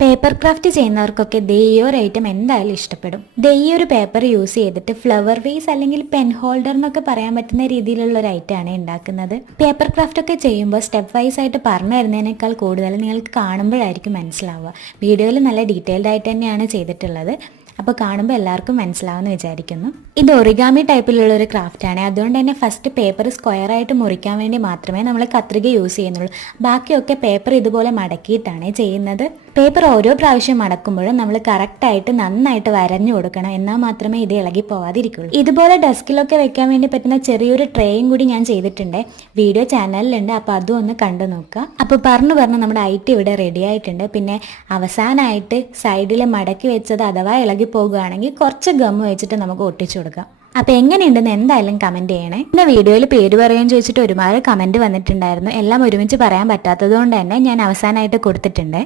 Paper craft ചെയ്യുന്നവർക്കൊക്കെ ദേ ഈ ഒരു item എന്തായാലും ഇഷ്ടപ്പെടും. ദേ ഈ ഒരു പേപ്പർ യൂസ് ചെയ്തിട്ട് ഫ്ലവർ വേസ് അല്ലെങ്കിൽ പെൻ ഹോൾഡർ എന്നൊക്കെ പറയാൻ പറ്റുന്ന രീതിയിലുള്ള ഒരു ഐറ്റമാണ് ഉണ്ടാക്കുന്നത്. പേപ്പർ ക്രാഫ്റ്റ് ഒക്കെ ചെയ്യുമ്പോൾ സ്റ്റെപ്പ് വൈസ് ആയിട്ട് പറഞ്ഞു തരുന്നതിനേക്കാൾ കൂടുതൽ നിങ്ങൾക്ക് കാണുമ്പോഴായിരിക്കും മനസ്സിലാവുക. വീഡിയോയിൽ നല്ല ഡീറ്റെയിൽഡ് ആയിട്ട് തന്നെയാണ് ചെയ്തിട്ടുള്ളത്. അപ്പോൾ കാണുമ്പോൾ എല്ലാവർക്കും മനസ്സിലാവുമെന്ന് വിചാരിക്കുന്നു. ഇത് ഒറിഗാമി ടൈപ്പിലുള്ള ഒരു ക്രാഫ്റ്റാണ്. അതുകൊണ്ട് തന്നെ ഫസ്റ്റ് പേപ്പർ സ്ക്വയർ ആയിട്ട് മുറിക്കാൻ വേണ്ടി മാത്രമേ നമ്മൾ കത്രിക യൂസ് ചെയ്യുന്നുള്ളൂ. ബാക്കിയൊക്കെ പേപ്പർ ഇതുപോലെ മടക്കിയിട്ടാണ് ചെയ്യുന്നത്. പേപ്പർ ഓരോ പ്രാവശ്യം മടക്കുമ്പോഴും നമ്മൾ കറക്റ്റായിട്ട് നന്നായിട്ട് വരഞ്ഞു കൊടുക്കണം. എന്നാൽ മാത്രമേ ഇത് ഇളകി പോവാതിരിക്കുള്ളൂ. ഇതുപോലെ ഡെസ്കിലൊക്കെ വെക്കാൻ വേണ്ടി പറ്റുന്ന ചെറിയൊരു ട്രേയും കൂടി ഞാൻ ചെയ്തിട്ടുണ്ട്. വീഡിയോ ചാനലിലുണ്ട്, അപ്പോൾ അതും ഒന്ന് കണ്ടു നോക്കുക. അപ്പോൾ പറഞ്ഞു നമ്മുടെ ഐറ്റം ഇവിടെ റെഡി ആയിട്ടുണ്ട്. പിന്നെ അവസാനമായിട്ട് സൈഡിൽ മടക്കി വെച്ചത് അഥവാ ഇളകി പോകുകയാണെങ്കിൽ കുറച്ച് ഗം വെച്ചിട്ട് നമുക്ക് ഒട്ടിച്ചു കൊടുക്കാം. അപ്പോൾ എങ്ങനെയുണ്ടെന്ന് എന്തായാലും കമൻറ്റ് ചെയ്യണേ. പിന്നെ വീഡിയോയിൽ പേര് പറയാൻ ചോദിച്ചിട്ട് ഒരുപാട് കമൻറ്റ് വന്നിട്ടുണ്ടായിരുന്നു. എല്ലാം ഒരുമിച്ച് പറയാൻ പറ്റാത്തത് കൊണ്ട് തന്നെ ഞാൻ അവസാനമായിട്ട് കൊടുത്തിട്ടുണ്ട്.